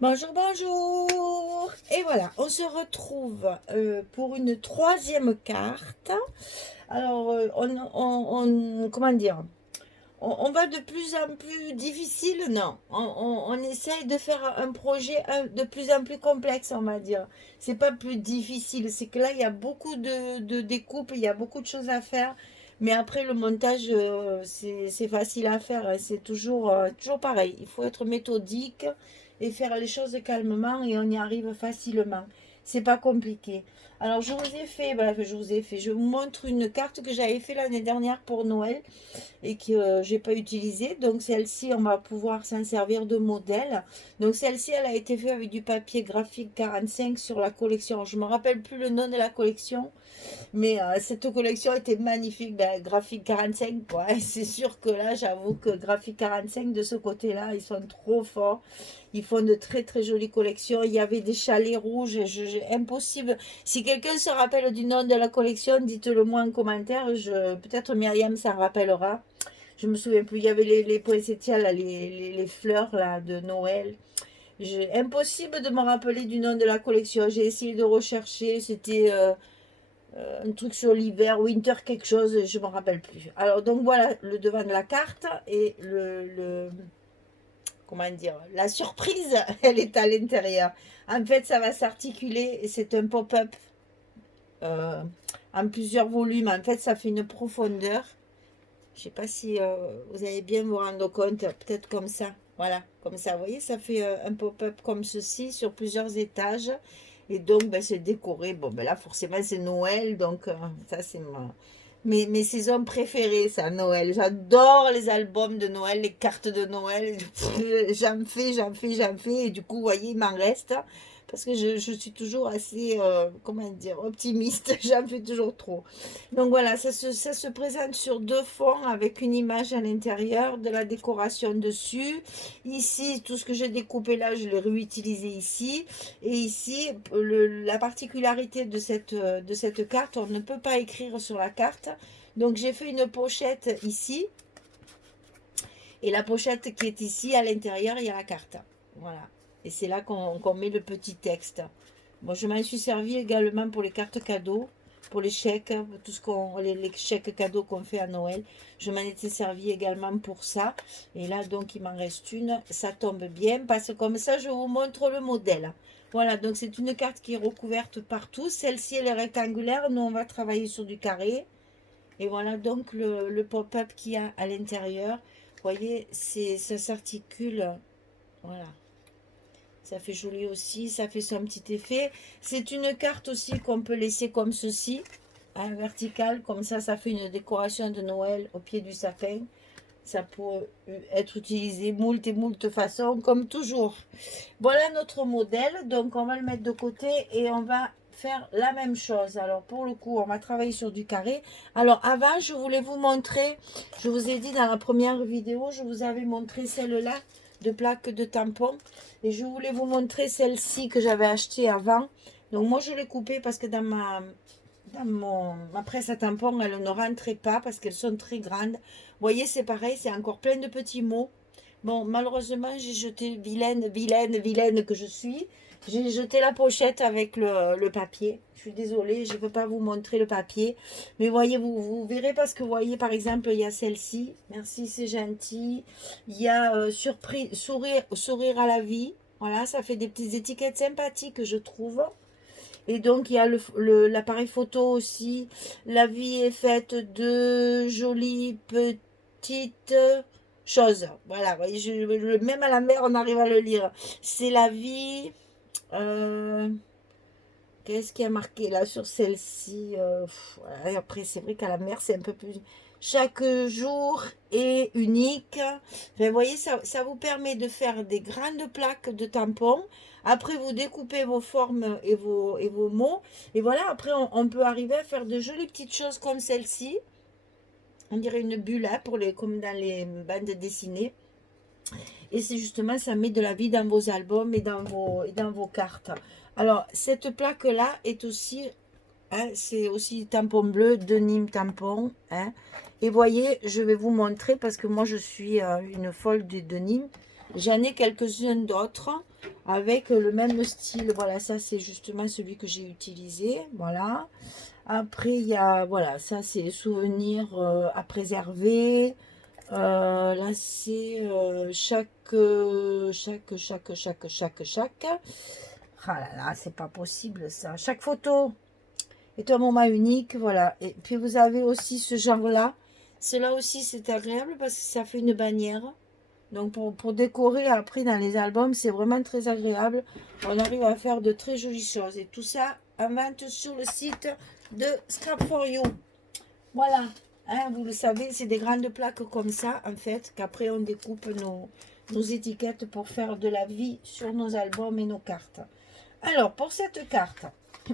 Bonjour, bonjour. Et voilà, on se retrouve pour une troisième carte. Alors, comment dire, on va de plus en plus difficile, non. On essaye de faire un projet de plus en plus complexe, on va dire. C'est pas plus difficile, c'est que là, il y a beaucoup de découpes, il y a beaucoup de choses à faire. Mais après, le montage, c'est facile à faire, hein. C'est toujours pareil. Il faut être méthodique et faire les choses calmement et on y arrive facilement. C'est pas compliqué. Alors, je vous ai fait, bref, je vous montre une carte que j'avais fait l'année dernière pour Noël et que j'ai pas utilisé. Donc celle-ci, on va pouvoir s'en servir de modèle. Donc celle-ci, elle a été faite avec du papier graphique 45 sur la collection. Je me rappelle plus le nom de la collection, mais cette collection était magnifique. Ben, graphique 45, quoi. Et c'est sûr que là, j'avoue que graphique 45 de ce côté-là, ils sont trop forts. Ils font de très très jolies collections. Il y avait des chalets rouges. Impossible. Si quelqu'un se rappelle du nom de la collection, dites-le moi en commentaire. Peut-être Myriam s'en rappellera. Je me souviens plus. Il y avait les poinsettias, là, les fleurs là, de Noël. Impossible de me rappeler du nom de la collection. J'ai essayé de rechercher. C'était un truc sur l'hiver, winter quelque chose. Je ne me rappelle plus. Alors, donc voilà le devant de la carte. Et comment dire, la surprise, elle est à l'intérieur. En fait, ça va s'articuler. C'est un pop-up euh, en plusieurs volumes. En fait, ça fait une profondeur. Je ne sais pas si vous allez bien vous rendre compte, peut-être comme ça. Voilà, comme ça. Vous voyez, ça fait un pop-up comme ceci sur plusieurs étages. Et donc, ben, c'est décoré. Bon, ben là, forcément, c'est Noël. Donc, ça, c'est mes saisons préférées, ça, Noël. J'adore les albums de Noël, les cartes de Noël. J'en fais. Et du coup, vous voyez, il m'en reste. Parce que je suis toujours assez, comment dire, optimiste. J'en fais toujours trop. Donc voilà, ça se présente sur deux fonds avec une image à l'intérieur, de la décoration dessus. Ici, tout ce que j'ai découpé là, je l'ai réutilisé ici. Et ici, la particularité de cette carte, on ne peut pas écrire sur la carte. Donc j'ai fait une pochette ici. Et la pochette qui est ici, à l'intérieur, il y a la carte. Voilà. Et c'est là qu'on met le petit texte. Bon, je m'en suis servi également pour les cartes cadeaux, pour les chèques, tout ce les chèques cadeaux qu'on fait à Noël. Je m'en étais servi également pour ça. Et là, donc, il m'en reste une. Ça tombe bien parce que comme ça, je vous montre le modèle. Voilà, donc c'est une carte qui est recouverte partout. Celle-ci, elle est rectangulaire. Nous, on va travailler sur du carré. Et voilà donc le pop-up qu'il y a à l'intérieur. Vous voyez, ça s'articule. Voilà. Ça fait joli aussi, ça fait son petit effet. C'est une carte aussi qu'on peut laisser comme ceci, hein, verticale. Comme ça fait une décoration de Noël au pied du sapin. Ça peut être utilisé moult et moult façons, comme toujours. Voilà notre modèle. Donc, on va le mettre de côté et on va faire la même chose. Alors, pour le coup, on va travailler sur du carré. Alors, avant, je voulais vous montrer, je vous ai dit dans la première vidéo, je vous avais montré celle-là de plaque de tampon. Et je voulais vous montrer celle-ci que j'avais achetée avant. Donc, moi, je l'ai coupée parce que ma presse à tampons, elle ne rentrait pas parce qu'elles sont très grandes. Vous voyez, c'est pareil, c'est encore plein de petits mots. Bon, malheureusement, j'ai jeté, vilaine que je suis. J'ai jeté la pochette avec le papier. Je suis désolée, je ne peux pas vous montrer le papier. Mais voyez, vous verrez parce que vous voyez, par exemple, il y a celle-ci. Merci, c'est gentil. Il y a surprise, sourire à la vie. Voilà, ça fait des petites étiquettes sympathiques, je trouve. Et donc, il y a l'appareil photo aussi. La vie est faite de jolies petites choses. Voilà, même à la mer, on arrive à le lire. C'est la vie. euh, Qu'est-ce qui a marqué là sur celle-ci, voilà. Et après, c'est vrai qu'à la mer, c'est un peu plus. Chaque jour est unique. Enfin, vous voyez, ça vous permet de faire des grandes plaques de tampons. Après, vous découpez vos formes et vos mots. Et voilà, après, on peut arriver à faire de jolies petites choses comme celle-ci. On dirait une bulle, hein, comme dans les bandes dessinées. Et c'est justement, ça met de la vie dans vos albums et dans vos cartes. Alors, cette plaque-là est aussi, hein, c'est aussi tampon bleu de Nîmes tampon. Hein. Et voyez, je vais vous montrer parce que moi, je suis une folle de Nîmes. J'en ai quelques-uns d'autres avec le même style. Voilà, ça c'est justement celui que j'ai utilisé. Voilà. Après, il y a, voilà, ça c'est souvenirs à préserver. Là, c'est chaque. Ah là là, c'est pas possible ça. Chaque photo est un moment unique, voilà. Et puis vous avez aussi ce genre-là. Cela aussi, c'est agréable parce que ça fait une bannière. Donc pour décorer après dans les albums, c'est vraiment très agréable. On arrive à faire de très jolies choses. Et tout ça en vente sur le site de Scrap for You. Voilà. Hein, vous le savez, c'est des grandes plaques comme ça, en fait, qu'après on découpe nos étiquettes pour faire de la vie sur nos albums et nos cartes. Alors, pour cette carte,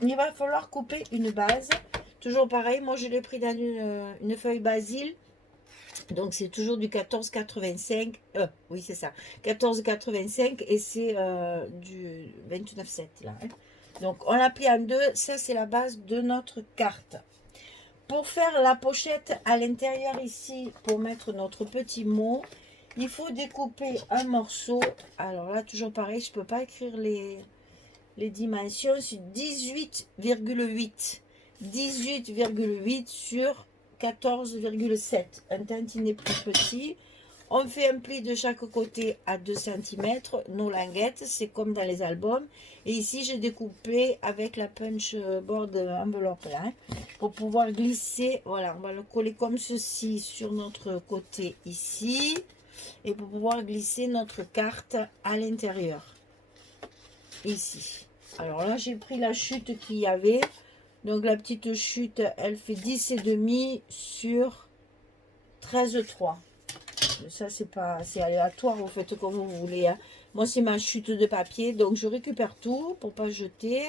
il va falloir couper une base. Toujours pareil, moi je l'ai pris dans une feuille basil. Donc c'est toujours du 14,85. Oui, c'est ça. 14,85 et c'est du 29,7 là. Hein. Donc on l'a pris en deux. Ça, c'est la base de notre carte. Pour faire la pochette à l'intérieur ici, pour mettre notre petit mot, il faut découper un morceau. Alors là, toujours pareil, je ne peux pas écrire les dimensions. C'est 18,8. 18,8 sur 14,7. Un tantinet plus petit. On fait un pli de chaque côté à 2 cm. Nos languettes, c'est comme dans les albums. Et ici, j'ai découpé avec la punch board enveloppe là, hein, pour pouvoir glisser. Voilà, on va le coller comme ceci sur notre côté ici. Et pour pouvoir glisser notre carte à l'intérieur. Ici. Alors là, j'ai pris la chute qu'il y avait. Donc la petite chute, elle fait 10,5 sur 13,3. Ça, c'est aléatoire, vous faites comme vous voulez. Hein. Moi, c'est ma chute de papier, donc je récupère tout pour pas jeter.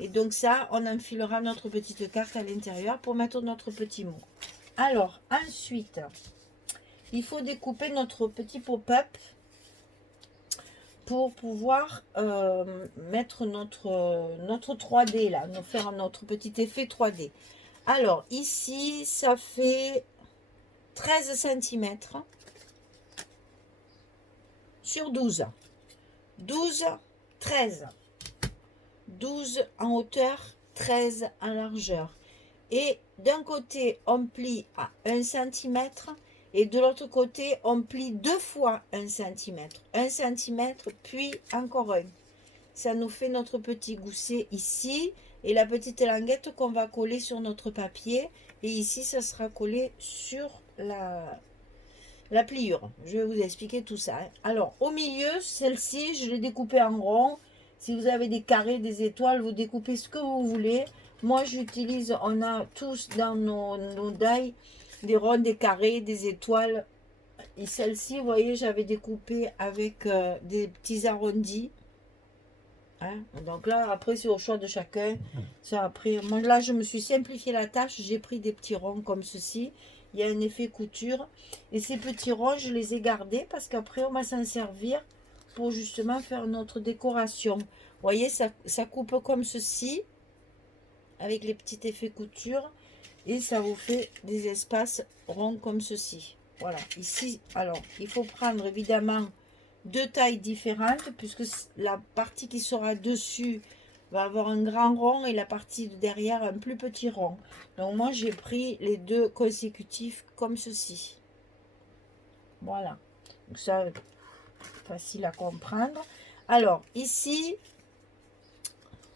Et donc ça, on enfilera notre petite carte à l'intérieur pour mettre notre petit mot. Alors, ensuite, il faut découper notre petit pop-up pour pouvoir mettre notre 3D là, nous faire notre petit effet 3D. Alors, ici, ça fait 13 cm sur 12. 12, 13. 12 en hauteur, 13 en largeur. Et d'un côté, on plie à 1 cm et de l'autre côté, on plie 2 fois 1 cm. 1 cm, puis encore un. Ça nous fait notre petit gousset ici et la petite languette qu'on va coller sur notre papier. Et ici, ça sera collé sur la pliure. Je vais vous expliquer tout ça. Hein. Alors, au milieu, celle-ci, je l'ai découpée en rond. Si vous avez des carrés, des étoiles, vous découpez ce que vous voulez. Moi, j'utilise, on a tous dans nos die des ronds, des carrés, des étoiles. Et celle-ci, vous voyez, j'avais découpé avec des petits arrondis. Hein? Donc là, après, c'est au choix de chacun. Ça, après, moi, là, je me suis simplifié la tâche. J'ai pris des petits ronds comme ceci. Il y a un effet couture. Et ces petits ronds, je les ai gardés parce qu'après, on va s'en servir pour justement faire notre décoration. Vous voyez, ça coupe comme ceci avec les petits effets couture. Et ça vous fait des espaces ronds comme ceci. Voilà. Ici, alors, il faut prendre évidemment 2 tailles différentes puisque la partie qui sera dessus va avoir un grand rond et la partie de derrière un plus petit rond. Donc moi j'ai pris les deux consécutifs comme ceci. Voilà. Donc ça, facile à comprendre. Alors ici,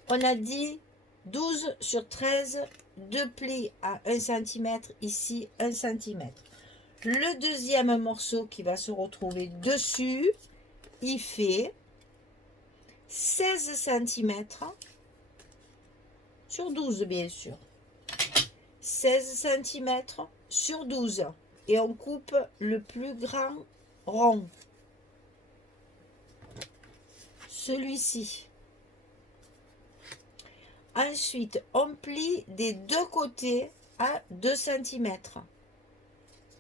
on a dit 12 sur 13, 2 plis à 1 cm, ici 1 cm. Le deuxième morceau qui va se retrouver dessus, il fait 16 cm sur 12 bien sûr. 16 cm sur 12 et on coupe le plus grand rond. Celui-ci. Ensuite, on plie des deux côtés à 2 cm.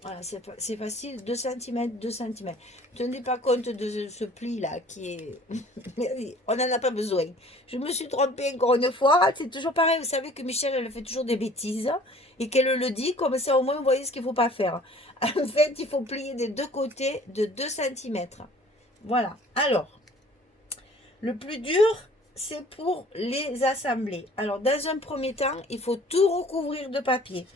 Voilà, c'est facile, 2 cm, 2 cm. Tenez pas compte de ce pli-là qui est... On n'en a pas besoin. Je me suis trompée encore une fois. C'est toujours pareil, vous savez que Michel, elle fait toujours des bêtises et qu'elle le dit, comme ça au moins vous voyez ce qu'il ne faut pas faire. En fait, il faut plier des deux côtés de 2 cm. Voilà. Alors, le plus dur, c'est pour les assembler. Alors, dans un premier temps, il faut tout recouvrir de papier.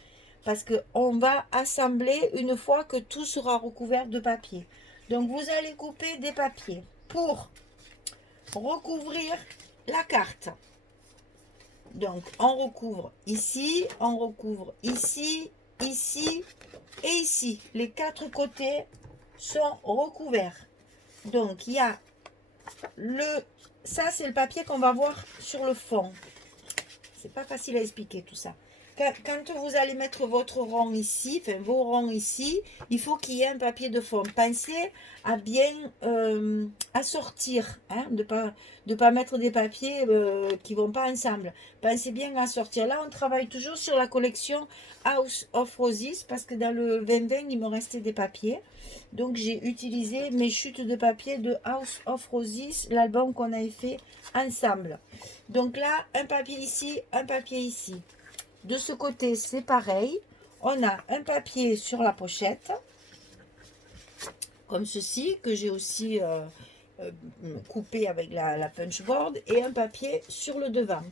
Parce qu'on va assembler une fois que tout sera recouvert de papier. Donc, vous allez couper des papiers pour recouvrir la carte. Donc, on recouvre ici, ici et ici. Les 4 côtés sont recouverts. Donc, il y a ça, c'est le papier qu'on va voir sur le fond. C'est pas facile à expliquer tout ça. Quand vous allez mettre votre rond ici, enfin vos ronds ici, il faut qu'il y ait un papier de fond. Pensez à bien assortir, hein, de pas mettre des papiers qui vont pas ensemble. Pensez bien à sortir. Là, on travaille toujours sur la collection House of Roses parce que dans le 2020, il me restait des papiers. Donc, j'ai utilisé mes chutes de papier de House of Roses, l'album qu'on avait fait ensemble. Donc là, un papier ici, un papier ici. De ce côté, c'est pareil. On a un papier sur la pochette, comme ceci, que j'ai aussi coupé avec la punch board, et un papier sur le devant.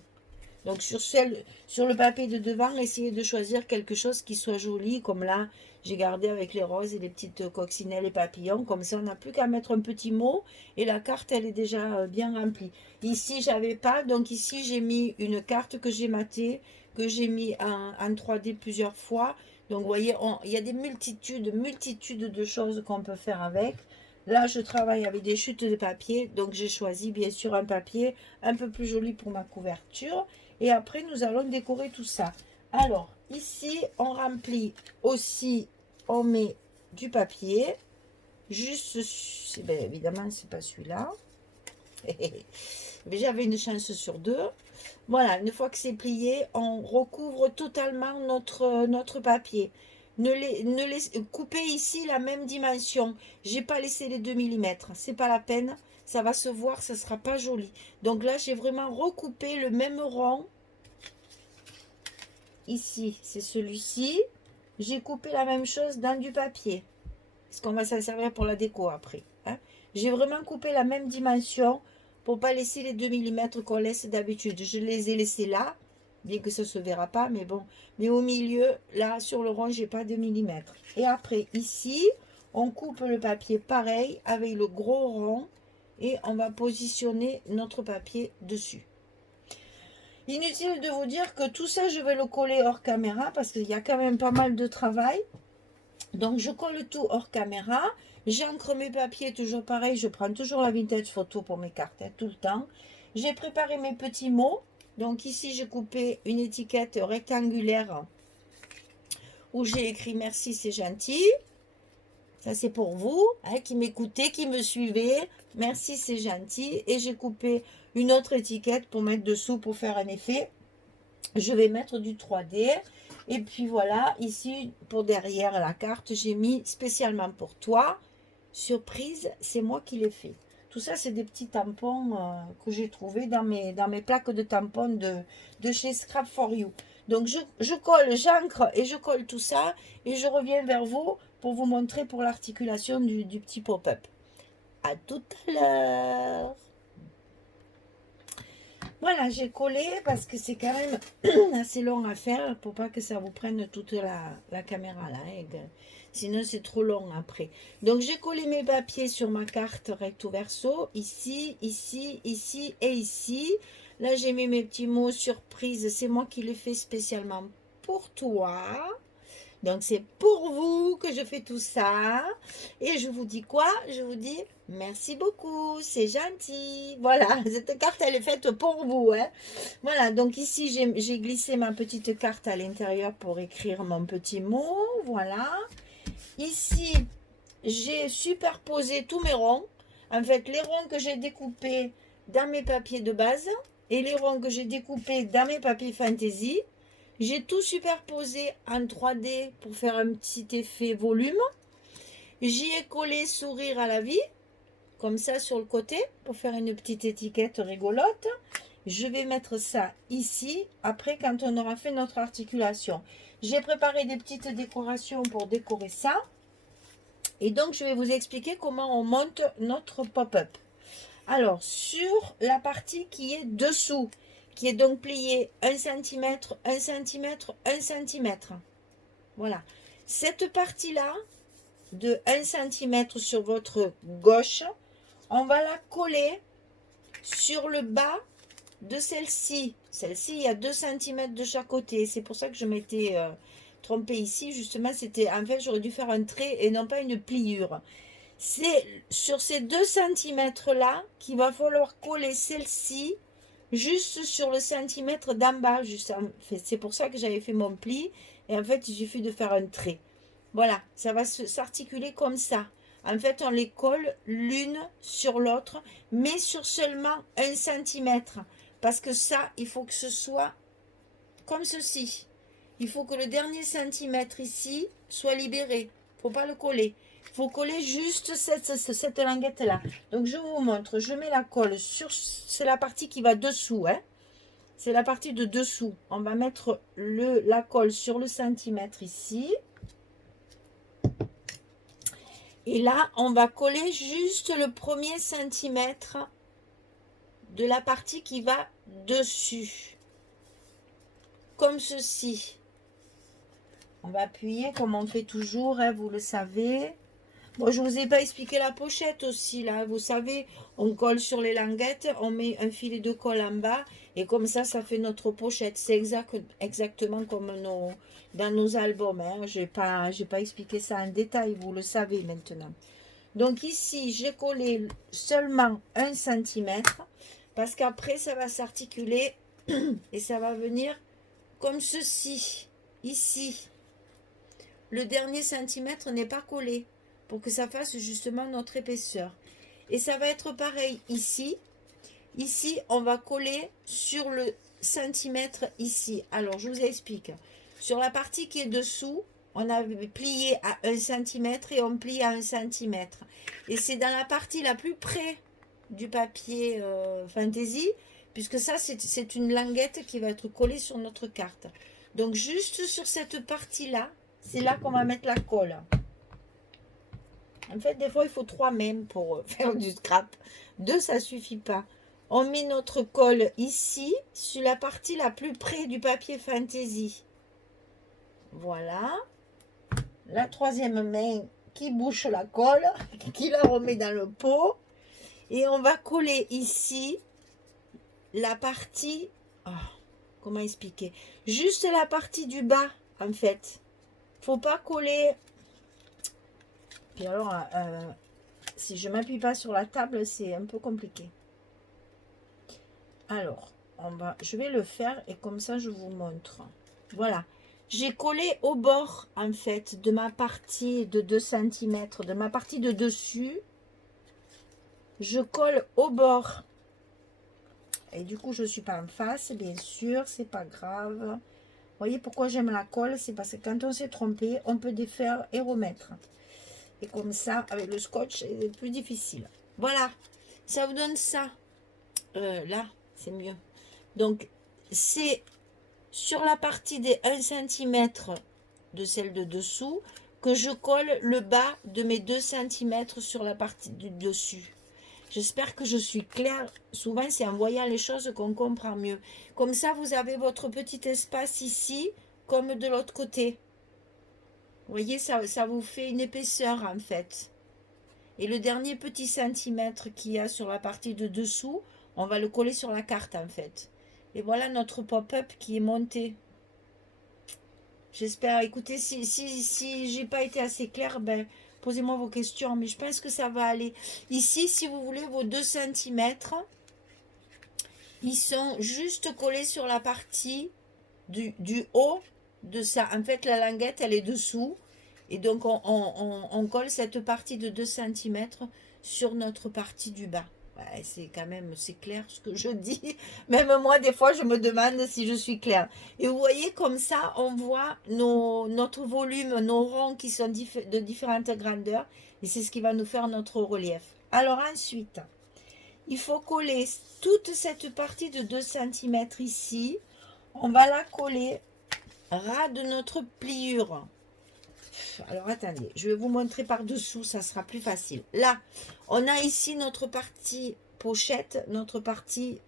Donc sur le papier de devant, essayez de choisir quelque chose qui soit joli, comme là, j'ai gardé avec les roses et les petites coccinelles et papillons. Comme ça, on n'a plus qu'à mettre un petit mot et la carte, elle est déjà bien remplie. Ici, j'avais pas, donc ici, j'ai mis une carte que j'ai matée, que j'ai mis en 3D plusieurs fois. Donc, vous voyez, il y a des multitudes de choses qu'on peut faire avec. Là, je travaille avec des chutes de papier, donc j'ai choisi bien sûr un papier un peu plus joli pour ma couverture. Et après, nous allons décorer tout ça. Alors, ici, on remplit aussi, on met du papier. Juste, bien évidemment, c'est pas celui-là. Mais j'avais une chance sur 2. Voilà, une fois que c'est plié, on recouvre totalement notre papier. Coupez ici la même dimension. J'ai pas laissé les 2 mm. C'est pas la peine. Ça va se voir, ça sera pas joli. Donc là, j'ai vraiment recoupé le même rond. Ici, c'est celui-ci. J'ai coupé la même chose dans du papier. Parce qu'on va s'en servir pour la déco après. Hein. J'ai vraiment coupé la même dimension pour pas laisser les 2 mm qu'on laisse d'habitude. Je les ai laissés là, bien que ça ne se verra pas, mais bon. Mais au milieu, là, sur le rond, j'ai pas de millimètres. Et après, ici, on coupe le papier pareil avec le gros rond et on va positionner notre papier dessus. Inutile de vous dire que tout ça, je vais le coller hors caméra parce qu'il y a quand même pas mal de travail. Donc, je colle tout hors caméra. J'encre mes papiers, toujours pareil. Je prends toujours la vintage photo pour mes cartes, hein, tout le temps. J'ai préparé mes petits mots. Donc, ici, j'ai coupé une étiquette rectangulaire où j'ai écrit « Merci, c'est gentil ». Ça, c'est pour vous, hein, qui m'écoutez, qui me suivez. Merci, c'est gentil. Et j'ai coupé une autre étiquette pour mettre dessous, pour faire un effet. Je vais mettre du 3D. Et puis voilà, ici, pour derrière la carte, j'ai mis spécialement pour toi. Surprise, c'est moi qui l'ai fait. Tout ça, c'est des petits tampons que j'ai trouvés dans mes plaques de tampons de chez Scrap for You. Donc, je colle, j'encre et je colle tout ça. Et je reviens vers vous pour vous montrer pour l'articulation du petit pop-up. À tout à l'heure. Voilà, j'ai collé parce que c'est quand même assez long à faire pour pas que ça vous prenne toute la caméra là. Hein, sinon, c'est trop long après. Donc, j'ai collé mes papiers sur ma carte recto verso. Ici, ici, ici et ici. Là, j'ai mis mes petits mots surprise. C'est moi qui les fais spécialement pour toi. Donc, c'est pour vous que je fais tout ça. Et je vous dis quoi? Je vous dis merci beaucoup, c'est gentil. Voilà, cette carte, elle est faite pour vous. Hein. Voilà, donc ici, j'ai glissé ma petite carte à l'intérieur pour écrire mon petit mot. Voilà. Ici, j'ai superposé tous mes ronds. En fait, les ronds que j'ai découpés dans mes papiers de base et les ronds que j'ai découpés dans mes papiers Fantasy. J'ai tout superposé en 3D pour faire un petit effet volume. J'y ai collé sourire à la vie, comme ça sur le côté, pour faire une petite étiquette rigolote. Je vais mettre ça ici, après quand on aura fait notre articulation. J'ai préparé des petites décorations pour décorer ça. Et donc, je vais vous expliquer comment on monte notre pop-up. Alors, sur la partie qui est dessous, qui est donc pliée 1 cm, 1 cm, 1 cm. Voilà. Cette partie-là, de 1 cm sur votre gauche, on va la coller sur le bas de celle-ci. Celle-ci, il y a 2 cm de chaque côté. C'est pour ça que je m'étais trompée ici. Justement, c'était en fait, j'aurais dû faire un trait et non pas une pliure. C'est sur ces 2 cm là qu'il va falloir coller celle-ci juste sur le centimètre d'en bas. C'est pour ça que j'avais fait mon pli. Et en fait, il suffit de faire un trait. Voilà, ça va s'articuler comme ça. En fait, on les colle l'une sur l'autre, mais sur seulement 1 centimètre. Parce que ça, il faut que ce soit comme ceci. Il faut que le dernier centimètre ici soit libéré. Il ne faut pas le coller. Il faut coller juste cette languette-là. Donc, je vous montre. Je mets la colle sur... C'est la partie qui va dessous. Hein. C'est la partie de dessous. On va mettre la colle sur le centimètre ici. Et là, on va coller juste le premier centimètre de la partie qui va dessus. Comme ceci. On va appuyer comme on fait toujours, hein, vous le savez. Bon, je ne vous ai pas expliqué la pochette aussi, là. Vous savez, on colle sur les languettes, on met un filet de colle en bas. Et comme ça fait notre pochette. C'est exactement comme dans nos albums. Hein. Je n'ai pas expliqué ça en détail, vous le savez maintenant. Donc ici, j'ai collé seulement 1 centimètre. Parce qu'après, ça va s'articuler et ça va venir comme ceci. Ici. Le dernier centimètre n'est pas collé pour que ça fasse justement notre épaisseur. Et ça va être pareil ici. Ici, on va coller sur le centimètre ici. Alors, je vous explique. Sur la partie qui est dessous, on a plié à 1 cm et on plie à 1 cm. Et c'est dans la partie la plus près du papier fantaisie, puisque ça, c'est une languette qui va être collée sur notre carte. Donc, juste sur cette partie-là, c'est là qu'on va mettre la colle. En fait, des fois, il faut 3 même pour faire du scrap. 2, ça ne suffit pas. On met notre colle ici, sur la partie la plus près du papier fantaisie. Voilà. La troisième main qui bouche la colle, qui la remet dans le pot. Et on va coller ici la partie... Oh, comment expliquer? Juste la partie du bas, en fait. Faut pas coller. Puis alors, si je m'appuie pas sur la table, c'est un peu compliqué. Alors, je vais le faire et comme ça, je vous montre. Voilà. J'ai collé au bord, en fait, de ma partie de 2 cm, de ma partie de dessus. Je colle au bord. Et du coup, je ne suis pas en face, bien sûr, c'est pas grave. Vous voyez pourquoi j'aime la colle? C'est parce que quand on s'est trompé, on peut défaire et remettre. Et comme ça, avec le scotch, c'est plus difficile. Voilà, ça vous donne ça. Là, c'est mieux. Donc, c'est sur la partie des 1 cm de celle de dessous que je colle le bas de mes 2 cm sur la partie du dessus. J'espère que je suis claire. Souvent, c'est en voyant les choses qu'on comprend mieux. Comme ça, vous avez votre petit espace ici, comme de l'autre côté. Vous voyez, ça vous fait une épaisseur, en fait. Et le dernier petit centimètre qu'il y a sur la partie de dessous, on va le coller sur la carte, en fait. Et voilà notre pop-up qui est monté. J'espère, écoutez, si j'ai pas été assez claire, ben, posez-moi vos questions, mais je pense que ça va aller. Ici, si vous voulez, vos 2 cm, ils sont juste collés sur la partie du haut de ça. En fait, la languette, elle est dessous. Et donc, on colle cette partie de 2 cm sur notre partie du bas. Ouais, c'est quand même, c'est clair ce que je dis. Même moi, des fois, je me demande si je suis claire. Et vous voyez, comme ça, on voit notre volume, nos ronds qui sont de différentes grandeurs. Et c'est ce qui va nous faire notre relief. Alors ensuite, il faut coller toute cette partie de 2 cm ici. On va la coller ras de notre pliure. Alors, attendez, je vais vous montrer par-dessous, ça sera plus facile. Là, on a ici notre partie pochette, notre partie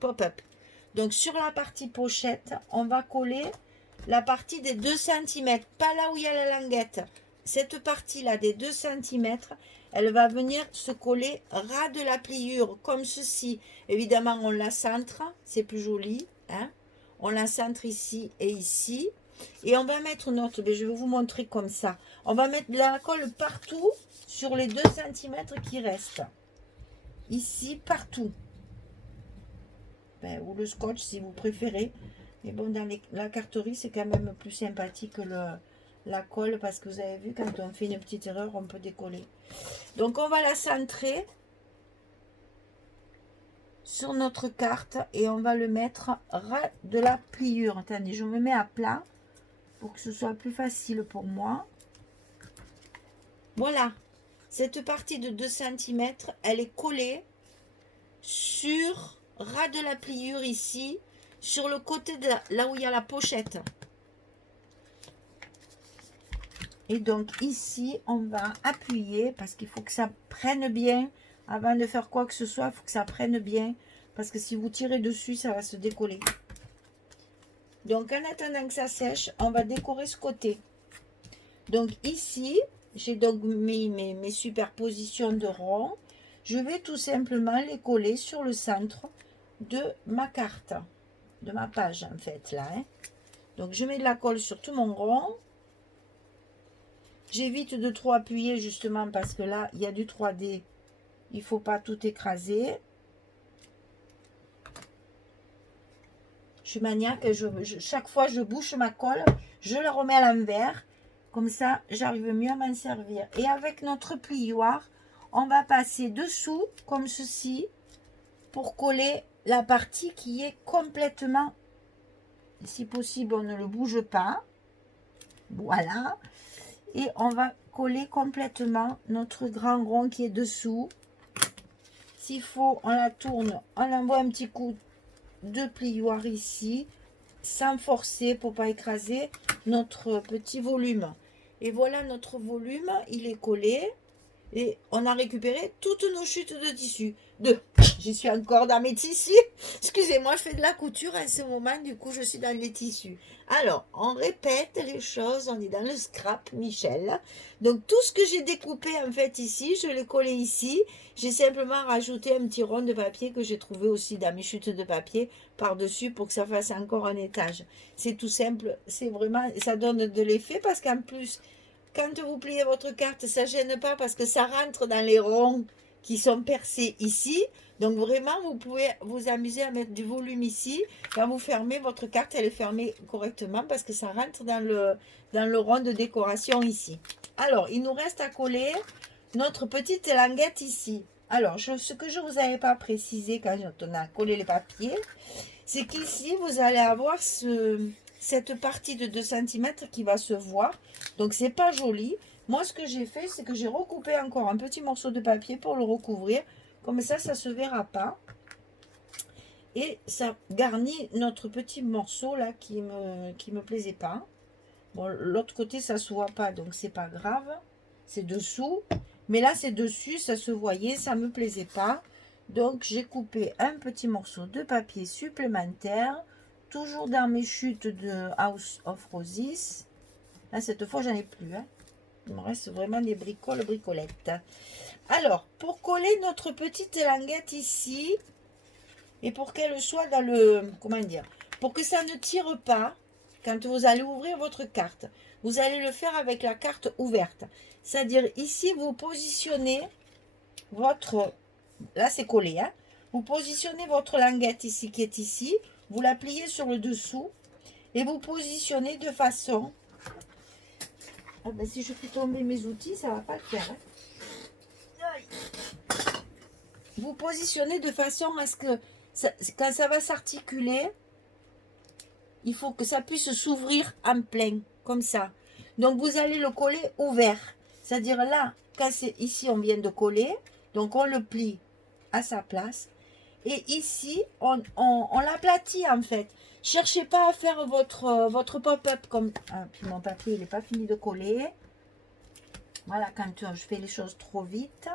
pop-up. Donc, sur la partie pochette, on va coller la partie des 2 cm, pas là où il y a la languette. Cette partie-là des 2 cm, elle va venir se coller ras de la pliure, comme ceci. Évidemment, on la centre, c'est plus joli. Hein? On la centre ici et ici. Et on va mettre notre, je vais vous montrer comme ça. On va mettre de la colle partout sur les 2 cm qui restent. Ici, partout. Ou le scotch si vous préférez. Mais bon, dans la carterie, c'est quand même plus sympathique que la colle parce que vous avez vu, quand on fait une petite erreur, on peut décoller. Donc, on va la centrer sur notre carte et on va le mettre ras de la pliure. Attendez, je me mets à plat pour que ce soit plus facile pour moi. Voilà, cette partie de 2 cm, elle est collée sur ras de la pliure ici, sur le côté de là où il y a la pochette. Et donc ici, on va appuyer parce qu'il faut que ça prenne bien. Avant de faire quoi que ce soit, il faut que ça prenne bien. Parce que si vous tirez dessus, ça va se décoller. Donc en attendant que ça sèche, on va décorer ce côté. Donc ici, j'ai donc mis mes superpositions de ronds. Je vais tout simplement les coller sur le centre de ma carte, de ma page en fait là. Hein. Donc je mets de la colle sur tout mon rond. J'évite de trop appuyer justement parce que là, il y a du 3D. Il ne faut pas tout écraser. Je suis maniaque. Chaque fois, je bouche ma colle. Je la remets à l'envers. Comme ça, j'arrive mieux à m'en servir. Et avec notre plioir, on va passer dessous, comme ceci, pour coller la partie qui est complètement, si possible, on ne le bouge pas. Voilà. Et on va coller complètement notre grand rond qui est dessous. S'il faut, on la tourne, on envoie un petit coup de plioir ici, sans forcer pour pas écraser notre petit volume. Et voilà, notre volume, il est collé. Et on a récupéré toutes nos chutes de tissu. J'y suis encore dans mes tissus. Excusez-moi, je fais de la couture en ce moment. Du coup, je suis dans les tissus. Alors, on répète les choses. On est dans le scrap, Michel. Donc, tout ce que j'ai découpé, en fait, ici, je l'ai collé ici. J'ai simplement rajouté un petit rond de papier que j'ai trouvé aussi dans mes chutes de papier par-dessus pour que ça fasse encore un étage. C'est tout simple. C'est vraiment, ça donne de l'effet parce qu'en plus, quand vous pliez votre carte, ça ne gêne pas parce que ça rentre dans les ronds qui sont percés ici. Donc vraiment, vous pouvez vous amuser à mettre du volume ici. Quand vous fermez votre carte, elle est fermée correctement parce que ça rentre dans le rond de décoration ici. Alors, il nous reste à coller notre petite languette ici. Alors, ce que je ne vous avais pas précisé quand on a collé les papiers, c'est qu'ici, vous allez avoir cette partie de 2 cm qui va se voir. Donc, c'est pas joli. Moi, ce que j'ai fait, c'est que j'ai recoupé encore un petit morceau de papier pour le recouvrir. Comme ça, ça ne se verra pas. Et ça garnit notre petit morceau là qui me plaisait pas. Bon, l'autre côté, ça se voit pas, donc c'est pas grave. C'est dessous. Mais là, c'est dessus, ça se voyait, ça me plaisait pas. Donc, j'ai coupé un petit morceau de papier supplémentaire. Toujours dans mes chutes de House of Roses. Là, cette fois, j'en ai plus. Hein. Il me reste vraiment des bricolettes. Alors, pour coller notre petite languette ici, et pour qu'elle soit dans le... Comment dire? Pour que ça ne tire pas, quand vous allez ouvrir votre carte, vous allez le faire avec la carte ouverte. C'est-à-dire, ici, vous positionnez votre... Là, c'est collé. Hein? Vous positionnez votre languette ici, qui est ici. Vous la pliez sur le dessous. Et vous positionnez de façon... Ah ben, si je fais tomber mes outils, ça ne va pas le faire. Hein? Vous positionnez de façon à ce que, quand ça va s'articuler, il faut que ça puisse s'ouvrir en plein, comme ça. Donc, vous allez le coller ouvert. C'est-à-dire là, quand c'est ici, on vient de coller. Donc, on le plie à sa place. Et ici, on l'aplatit en fait. Cherchez pas à faire votre pop-up comme... Ah, puis mon papier, il n'est pas fini de coller. Voilà, quand je fais les choses trop vite.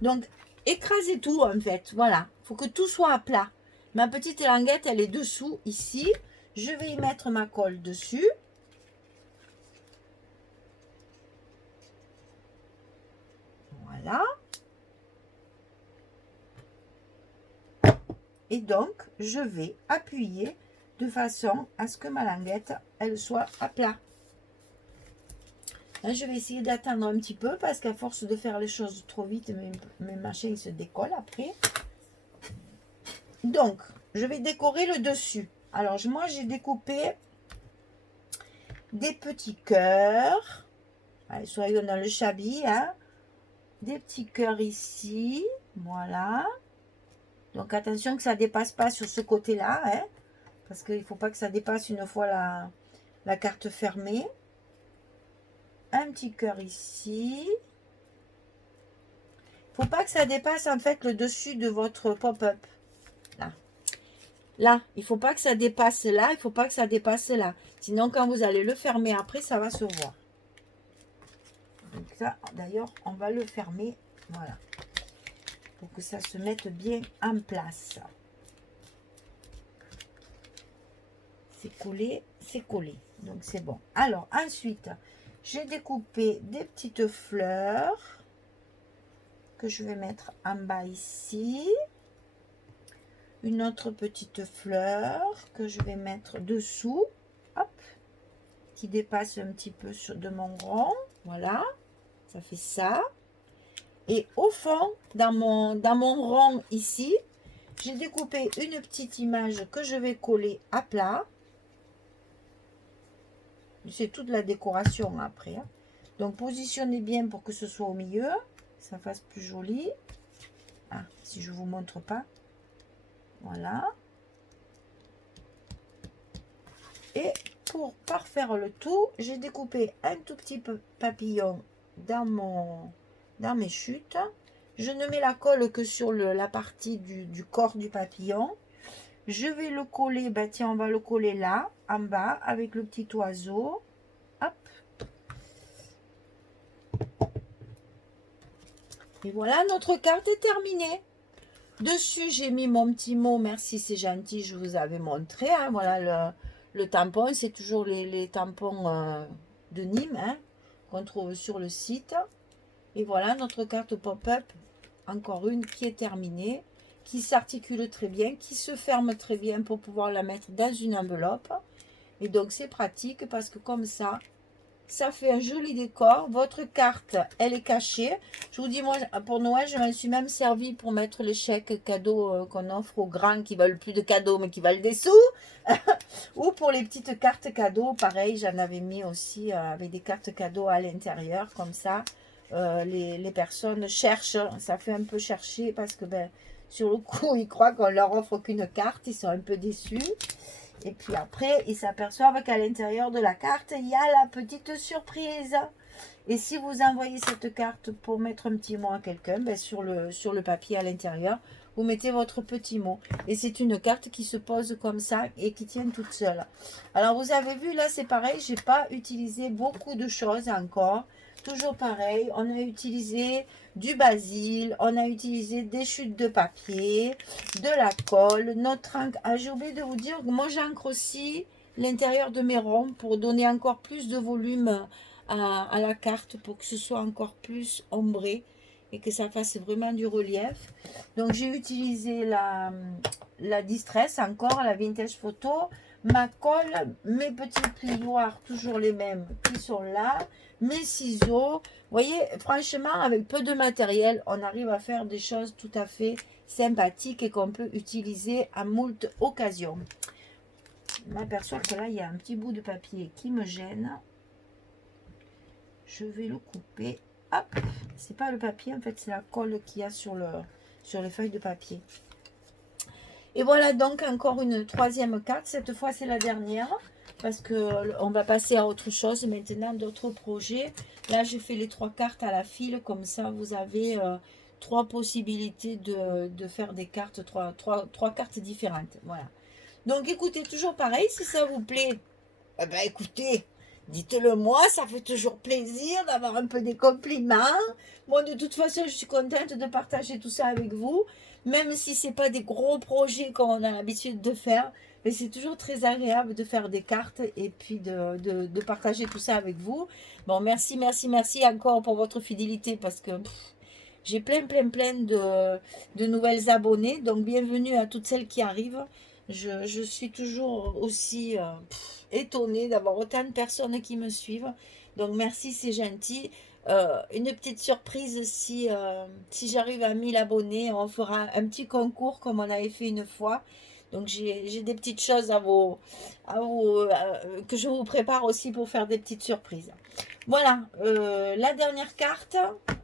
Donc, écrasez tout en fait. Voilà, il faut que tout soit à plat. Ma petite languette, elle est dessous, ici. Je vais y mettre ma colle dessus. Voilà. Et donc, je vais appuyer de façon à ce que ma languette, elle soit à plat. Là, je vais essayer d'attendre un petit peu parce qu'à force de faire les choses trop vite, mes machins ils se décollent après. Donc, je vais décorer le dessus. Alors, moi, j'ai découpé des petits cœurs. Allez, soyons dans le chabi, hein. Des petits cœurs ici. Voilà. Donc, attention que ça ne dépasse pas sur ce côté-là, hein, parce qu'il ne faut pas que ça dépasse une fois la carte fermée. Un petit cœur ici. Il ne faut pas que ça dépasse en fait le dessus de votre pop-up. Là. Là, il ne faut pas que ça dépasse là, il ne faut pas que ça dépasse là. Sinon, quand vous allez le fermer après, ça va se voir. Donc ça, d'ailleurs, on va le fermer. Voilà. Pour que ça se mette bien en place. C'est collé, c'est collé. Donc c'est bon. Alors, ensuite, j'ai découpé des petites fleurs que je vais mettre en bas ici. Une autre petite fleur que je vais mettre dessous. Hop. Qui dépasse un petit peu de mon rond. Voilà. Ça fait ça. Et au fond, dans mon rond ici, j'ai découpé une petite image que je vais coller à plat. C'est toute la décoration après. Hein. Donc, positionnez bien pour que ce soit au milieu. Que ça fasse plus joli. Ah, si je ne vous montre pas. Voilà. Et pour parfaire le tout, j'ai découpé un tout petit peu papillon dans mes chutes. Je ne mets la colle que sur la partie du corps du papillon. Je vais le coller, bah tiens, on va le coller là, en bas, avec le petit oiseau. Hop. Et voilà, notre carte est terminée. Dessus, j'ai mis mon petit mot, merci, c'est gentil, je vous avais montré. Hein, voilà, le tampon, c'est toujours les tampons de Nîmes, hein, qu'on trouve sur le site. Et voilà, notre carte pop-up, encore une qui est terminée, qui s'articule très bien, qui se ferme très bien pour pouvoir la mettre dans une enveloppe. Et donc, c'est pratique parce que comme ça fait un joli décor. Votre carte, elle est cachée. Je vous dis, moi, pour Noël, je m'en suis même servi pour mettre les chèques cadeaux qu'on offre aux grands qui veulent plus de cadeaux, mais qui veulent des sous. Ou pour les petites cartes cadeaux, pareil, j'en avais mis aussi avec des cartes cadeaux à l'intérieur, comme ça. Les personnes cherchent, ça fait un peu chercher parce que ben, sur le coup, ils croient qu'on leur offre qu'une carte, ils sont un peu déçus. Et puis après, ils s'aperçoivent qu'à l'intérieur de la carte, il y a la petite surprise. Et si vous envoyez cette carte pour mettre un petit mot à quelqu'un, ben sur le papier à l'intérieur, vous mettez votre petit mot. Et c'est une carte qui se pose comme ça et qui tient toute seule. Alors vous avez vu, là c'est pareil, j'ai pas utilisé beaucoup de choses encore. Toujours pareil, on a utilisé du basil, on a utilisé des chutes de papier, de la colle, notre encre. Ah, j'ai oublié de vous dire que moi j'encre aussi l'intérieur de mes ronds pour donner encore plus de volume à la carte, pour que ce soit encore plus ombré et que ça fasse vraiment du relief. Donc j'ai utilisé la Distress encore, la Vintage Photo, ma colle, mes petits plioirs, toujours les mêmes qui sont là, mes ciseaux. Vous voyez, franchement, avec peu de matériel, on arrive à faire des choses tout à fait sympathiques et qu'on peut utiliser à moult occasions. Je m'aperçois que là, il y a un petit bout de papier qui me gêne. Je vais le couper. Hop, c'est pas le papier, en fait, c'est la colle qu'il y a sur les feuilles de papier. Et voilà donc encore une troisième carte. Cette fois, c'est la dernière. Parce qu'on va passer à autre chose maintenant, d'autres projets. Là, j'ai fait les 3 cartes à la file. Comme ça, vous avez 3 possibilités de faire des cartes, 3 cartes différentes. Voilà. Donc, écoutez, toujours pareil. Si ça vous plaît, eh ben, écoutez, Dites-le moi, ça fait toujours plaisir d'avoir un peu des compliments. Moi, de toute façon, je suis contente de partager tout ça avec vous, même si c'est pas des gros projets qu'on a l'habitude de faire. Mais c'est toujours très agréable de faire des cartes et puis de partager tout ça avec vous. Bon, merci, merci, merci encore pour votre fidélité parce que j'ai plein de nouvelles abonnées. Donc, bienvenue à toutes celles qui arrivent. Je suis toujours aussi étonnée d'avoir autant de personnes qui me suivent. Donc, merci, c'est gentil. Une petite surprise, si j'arrive à 1000 abonnés, on fera un petit concours comme on avait fait une fois. Donc, j'ai des petites choses que je vous prépare aussi pour faire des petites surprises. Voilà, la dernière carte.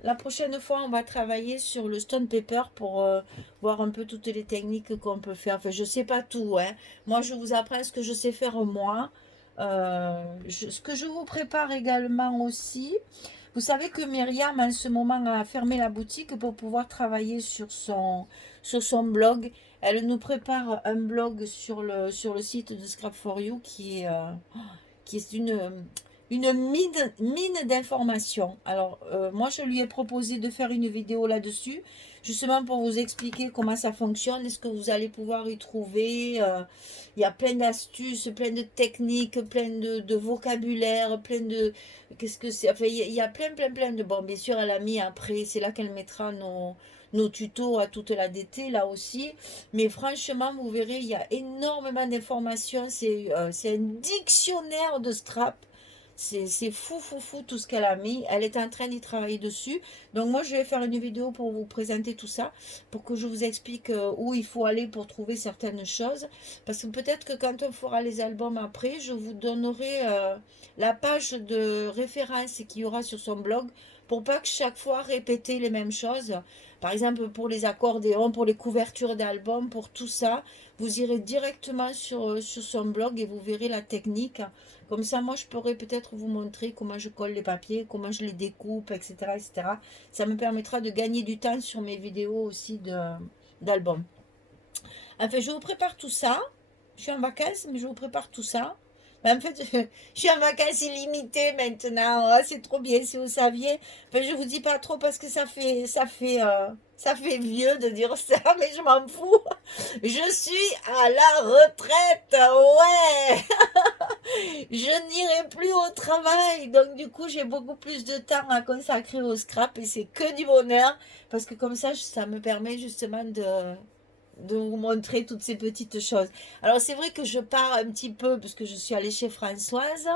La prochaine fois, on va travailler sur le stone paper pour voir un peu toutes les techniques qu'on peut faire. Enfin, je ne sais pas tout, hein. Moi, je vous apprends ce que je sais faire moi. Ce que je vous prépare également aussi. Vous savez que Myriam, en ce moment, a fermé la boutique pour pouvoir travailler sur son blog. Elle nous prépare un blog sur le site de Scrap for You qui est une mine d'informations. Alors, moi, je lui ai proposé de faire une vidéo là-dessus, justement pour vous expliquer comment ça fonctionne et ce que vous allez pouvoir y trouver. Il y a plein d'astuces, plein de techniques, plein de vocabulaire, plein de... Qu'est-ce que c'est? Enfin, il y a plein de... Bon, bien sûr, elle a mis après, c'est là qu'elle mettra nos tutos à toute la DT, là aussi. Mais franchement, vous verrez, il y a énormément d'informations. C'est un dictionnaire de scrap. C'est fou tout ce qu'elle a mis. Elle est en train d'y travailler dessus. Donc moi, je vais faire une vidéo pour vous présenter tout ça, pour que je vous explique où il faut aller pour trouver certaines choses. Parce que peut-être que quand on fera les albums après, je vous donnerai la page de référence qu'il y aura sur son blog, pour pas que chaque fois répéter les mêmes choses. Par exemple, pour les accordéons, pour les couvertures d'albums, pour tout ça, vous irez directement sur son blog et vous verrez la technique. Comme ça, moi, je pourrais peut-être vous montrer comment je colle les papiers, comment je les découpe, etc., etc. Ça me permettra de gagner du temps sur mes vidéos aussi d'albums. Enfin, je vous prépare tout ça. Je suis en vacances, mais je vous prépare tout ça. Mais en fait, je suis en vacances illimitées maintenant. Oh, c'est trop bien si vous saviez. Enfin, je vous dis pas trop parce que ça fait vieux de dire ça, mais je m'en fous. Je suis à la retraite, ouais. Je n'irai plus au travail. Donc, du coup, j'ai beaucoup plus de temps à consacrer au scrap et c'est que du bonheur. Parce que comme ça me permet justement de vous montrer toutes ces petites choses. Alors, c'est vrai que je pars un petit peu parce que je suis allée chez Françoise.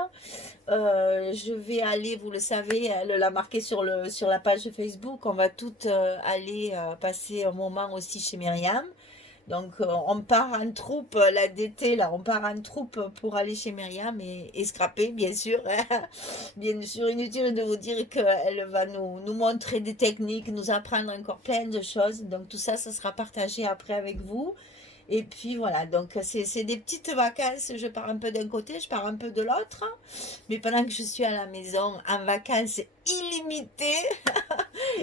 Je vais aller, vous le savez, elle l'a marqué sur la page Facebook. On va toutes aller passer un moment aussi chez Myriam. Donc, on part en troupe, la DT, là, on part en troupe pour aller chez Myriam et scraper, bien sûr. Hein. Bien sûr, inutile de vous dire qu'elle va nous montrer des techniques, nous apprendre encore plein de choses. Donc, tout ça, ça sera partagé après avec vous. Et puis voilà, donc c'est des petites vacances. Je pars un peu d'un côté, je pars un peu de l'autre. Mais pendant que je suis à la maison, en vacances illimitées,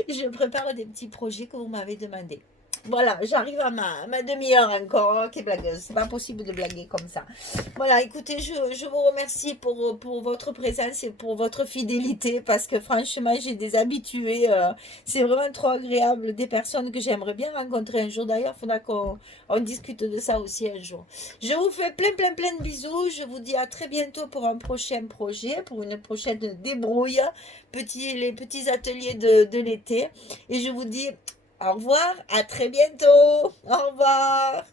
je prépare des petits projets que vous m'avez demandé. Voilà, j'arrive à ma demi-heure encore. Oh, quelle blagueuse, c'est pas possible de blaguer comme ça. Voilà, écoutez, je vous remercie pour votre présence et pour votre fidélité parce que franchement, j'ai des habitués. C'est vraiment trop agréable, des personnes que j'aimerais bien rencontrer un jour. D'ailleurs, il faudra qu'on discute de ça aussi un jour. Je vous fais plein de bisous. Je vous dis à très bientôt pour un prochain projet, pour une prochaine débrouille, les petits ateliers de l'été. Et je vous dis au revoir, à très bientôt. Au revoir.